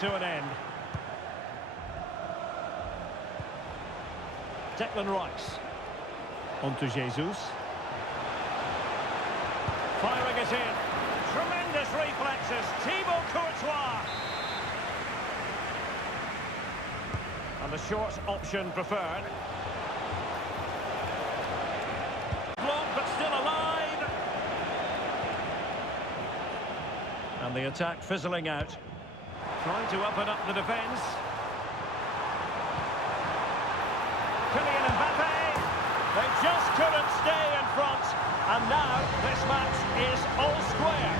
to an end. Declan Rice. On to Jesus. Firing it in. Tremendous reflexes. Thibaut Courtois. And the short option preferred. Blocked but still alive. And the attack fizzling out. Trying to open up the defence. Kylian Mbappe. They just couldn't stay in front. And now this match is all square.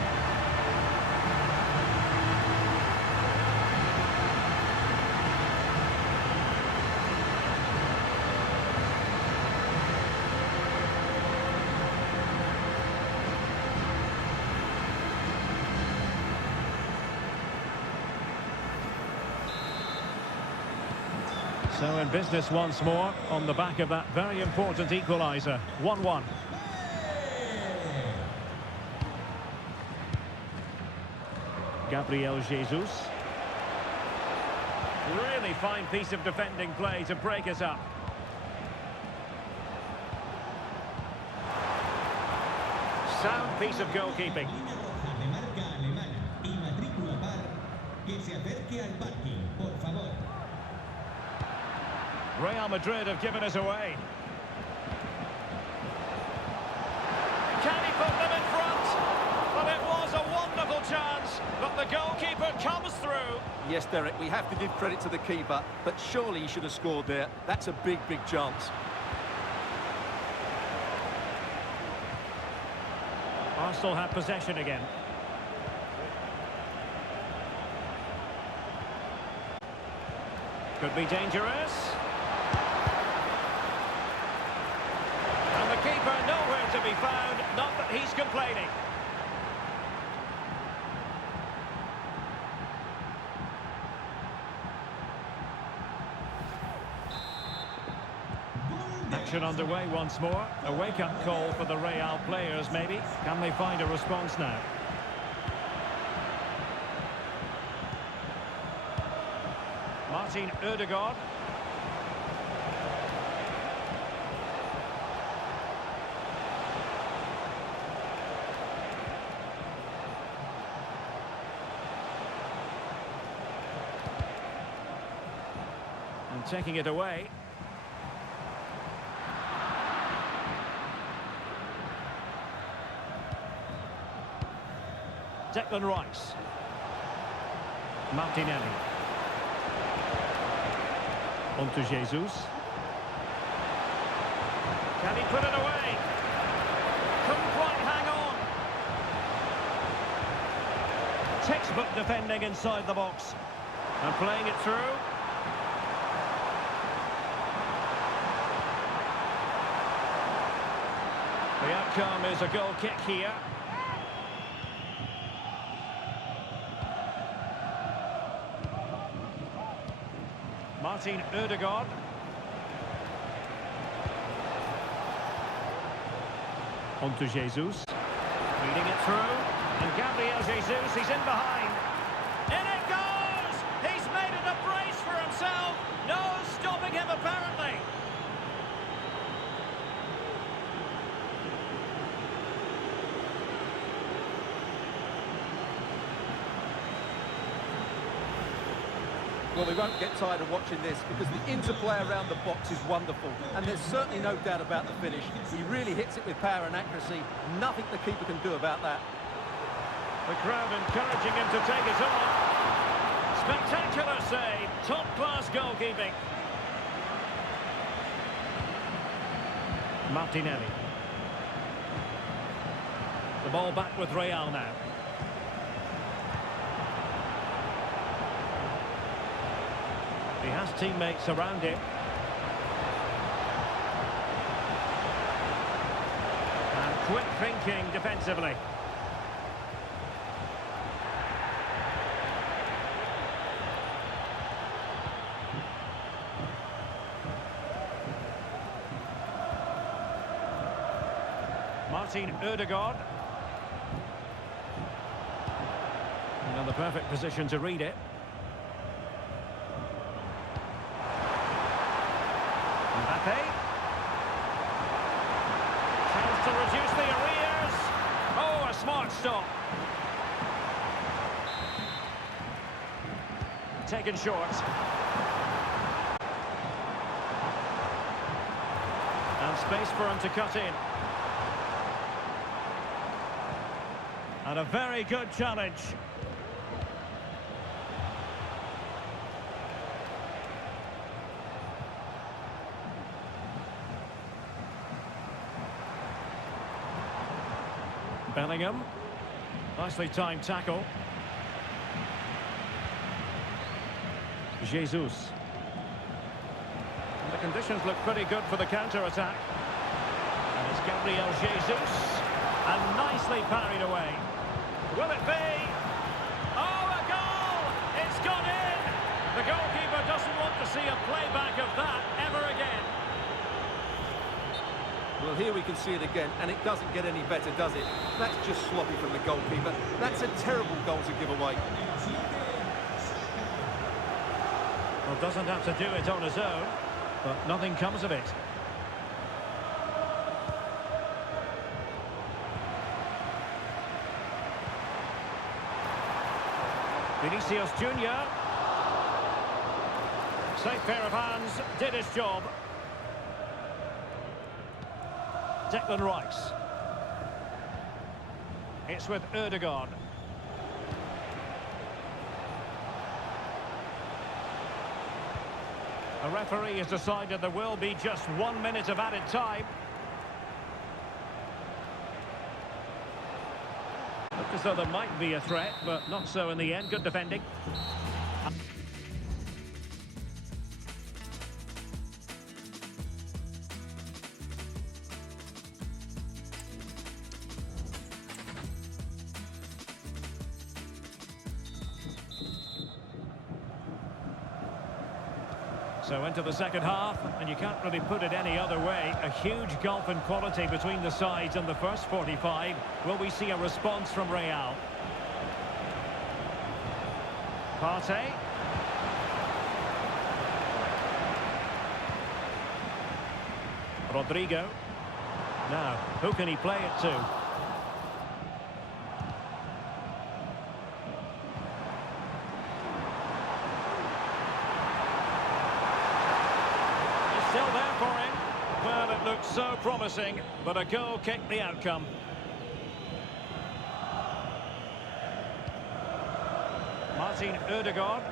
So in business once more, on the back of that very important equaliser. 1-1. Gabriel Jesus. Really fine piece of defending play to break us up. Sound piece of goalkeeping. Real Madrid have given us away. Can he put them in front? Well, it was a wonderful chance, but the goalkeeper comes through. Yes, Derek, we have to give credit to the keeper, but surely he should have scored there. That's a big, big chance. Arsenal have possession again. Could be dangerous. And the keeper nowhere to be found, not that he's complaining. Action underway once more. A wake-up call for the Real players, maybe. Can they find a response now? Martin Ødegaard. And taking it away. Declan Rice. Martinelli. On to Jesus. Can he put it away? Couldn't quite hang on. Textbook defending inside the box. And playing it through. The outcome is a goal kick here. Martin Ødegaard. On to Jesus. Reading it through. And Gabriel Jesus, he's in behind. In it goes! He's made it a brace for himself. No stopping him, apparently. Well, we won't get tired of watching this because the interplay around the box is wonderful. And there's certainly no doubt about the finish. He really hits it with power and accuracy. Nothing the keeper can do about that. The crowd encouraging him to take it on. Spectacular save. Top-class goalkeeping. Martinelli. The ball back with Real now. He has teammates around him. And quick thinking defensively. Martin Ødegaard. And the perfect position to read it. Mbappe. Tries to reduce the arrears. Oh, a smart stop. Taken short. And space for him to cut in. And a very good challenge. Bellingham. Nicely timed tackle. Jesus. And the conditions look pretty good for the counter-attack. And it's Gabriel Jesus. And nicely parried away. Will it be? Oh, a goal! It's gone in! The goalkeeper doesn't want to see a playback of that ever again. Well, here we can see it again, and it doesn't get any better, does it? That's just sloppy from the goalkeeper. That's a terrible goal to give away. Well, doesn't have to do it on his own, but nothing comes of it. Vinicius Junior. Safe pair of hands, did his job. Declan Rice. It's with Ødegaard. The referee has decided there will be just 1 minute of added time. Looked as though there might be a threat, but not so in the end. Good defending. So into the second half, and you can't really put it any other way. A huge gulf in quality between the sides in the first 45. Will we see a response from Real? Partey. Rodrigo. Now, who can he play it to? Still there for him. Well, it looked so promising, but a goal kicked the outcome. Martin Ødegaard.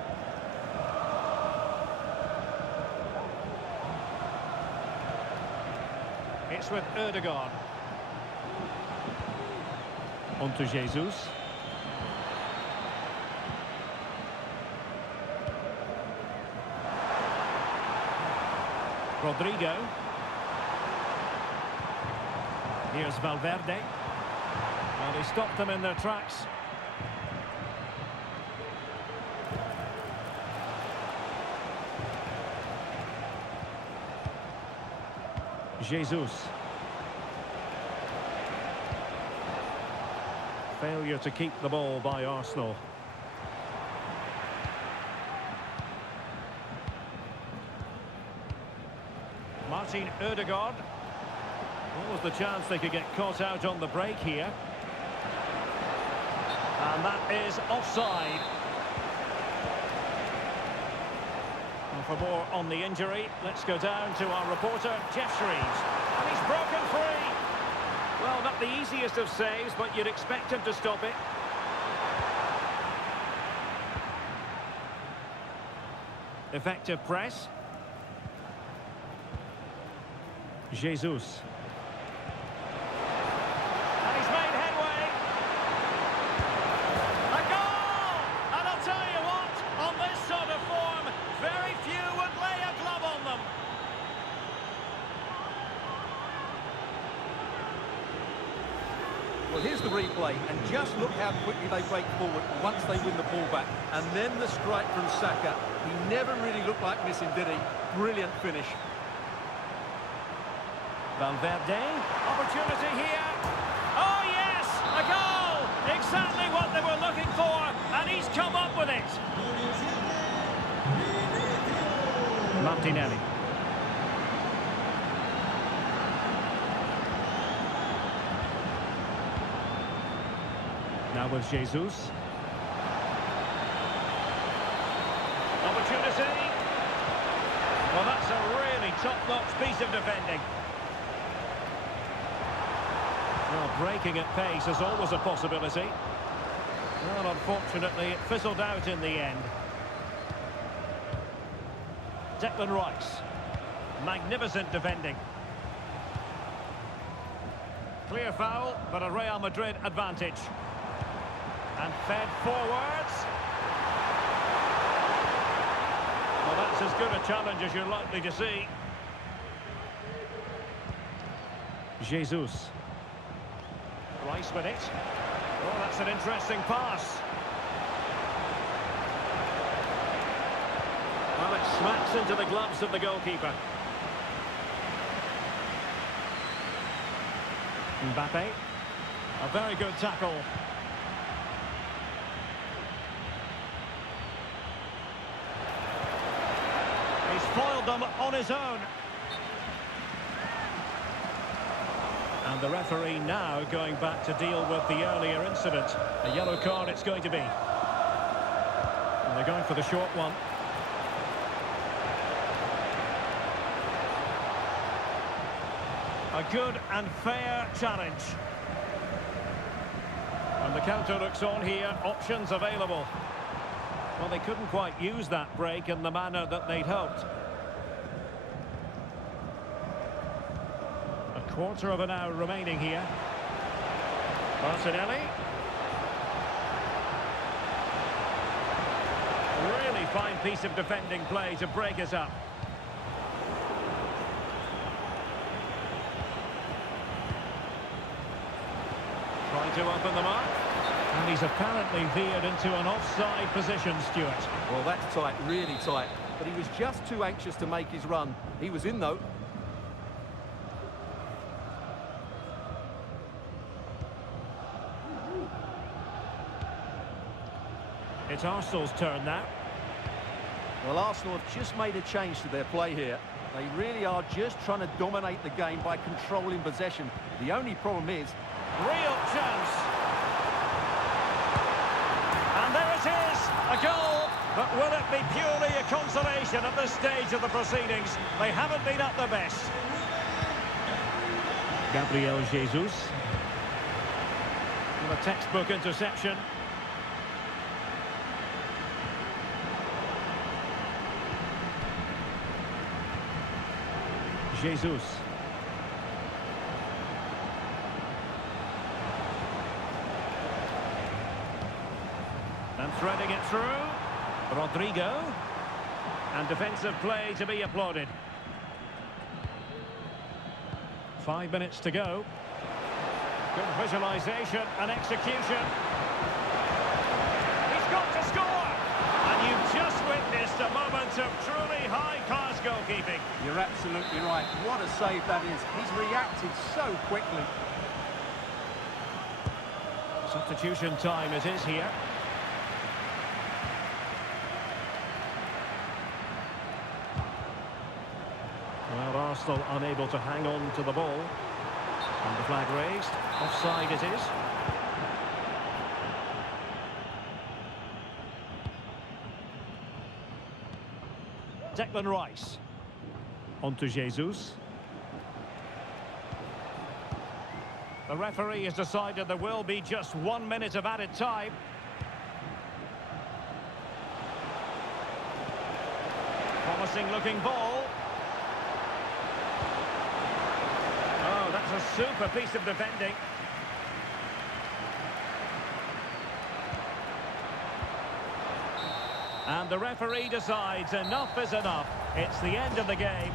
It's with Ødegaard. On to Jesus. Rodrigo. Here's Valverde. Well, he stopped them in their tracks. Jesus. Failure to keep the ball by Arsenal. Martin Ødegaard. What was the chance they could get caught out on the break here? And that is offside. And for more on the injury, let's go down to our reporter, Jeff Shreves. And he's broken free. Well, not the easiest of saves, but you'd expect him to stop it. Effective press. Jesus. And he's made headway. A goal! And I'll tell you what, on this sort of form, very few would lay a glove on them. Well, here's the replay, and just look how quickly they break forward once they win the ball back. And then the strike from Saka. He never really looked like missing, did he? Brilliant finish. Valverde, opportunity here. Oh yes, a goal! Exactly what they were looking for, and he's come up with it. Martinelli. Now with Jesus. Opportunity. Well, that's a really top-notch piece of defending. Well, breaking at pace is always a possibility. Well, unfortunately, it fizzled out in the end. Declan Rice. Magnificent defending. Clear foul, but a Real Madrid advantage. And fed forwards. Well, that's as good a challenge as you're likely to see. Jesus. Rice with it. Oh, that's an interesting pass. Well, it smacks into the gloves of the goalkeeper. Mbappe. A very good tackle. He's foiled them on his own. And the referee now going back to deal with the earlier incident. A yellow card it's going to be. And they're going for the short one. A good and fair challenge. And the counter looks on here. Options available. Well, they couldn't quite use that break in the manner that they'd hoped. A quarter of an hour remaining here. Martinelli. Really fine piece of defending play to break us up. Trying to open the mark. And he's apparently veered into an offside position, Stuart. Well, that's tight, really tight. But he was just too anxious to make his run. He was in, though. It's Arsenal's turn now. Well, Arsenal have just made a change to their play here. They really are just trying to dominate the game by controlling possession. The only problem is... Real chance. And there it is, a goal. But will it be purely a consolation at this stage of the proceedings? They haven't been at their best. Gabriel Jesus. And a textbook interception. Jesus. And threading it through, Rodrigo. And defensive play to be applauded. 5 minutes to go. Good visualisation and execution. He's got to score! And you've just witnessed a moment of truly high-class goalkeeping. You're absolutely right. What a save that is. He's reacted so quickly. Substitution time it is here. Well, Arsenal unable to hang on to the ball. And the flag raised. Offside it is. Declan Rice. Onto Jesus. The referee has decided there will be just 1 minute of added time. Promising looking ball. Oh, that's a super piece of defending. And the referee decides enough is enough. It's the end of the game.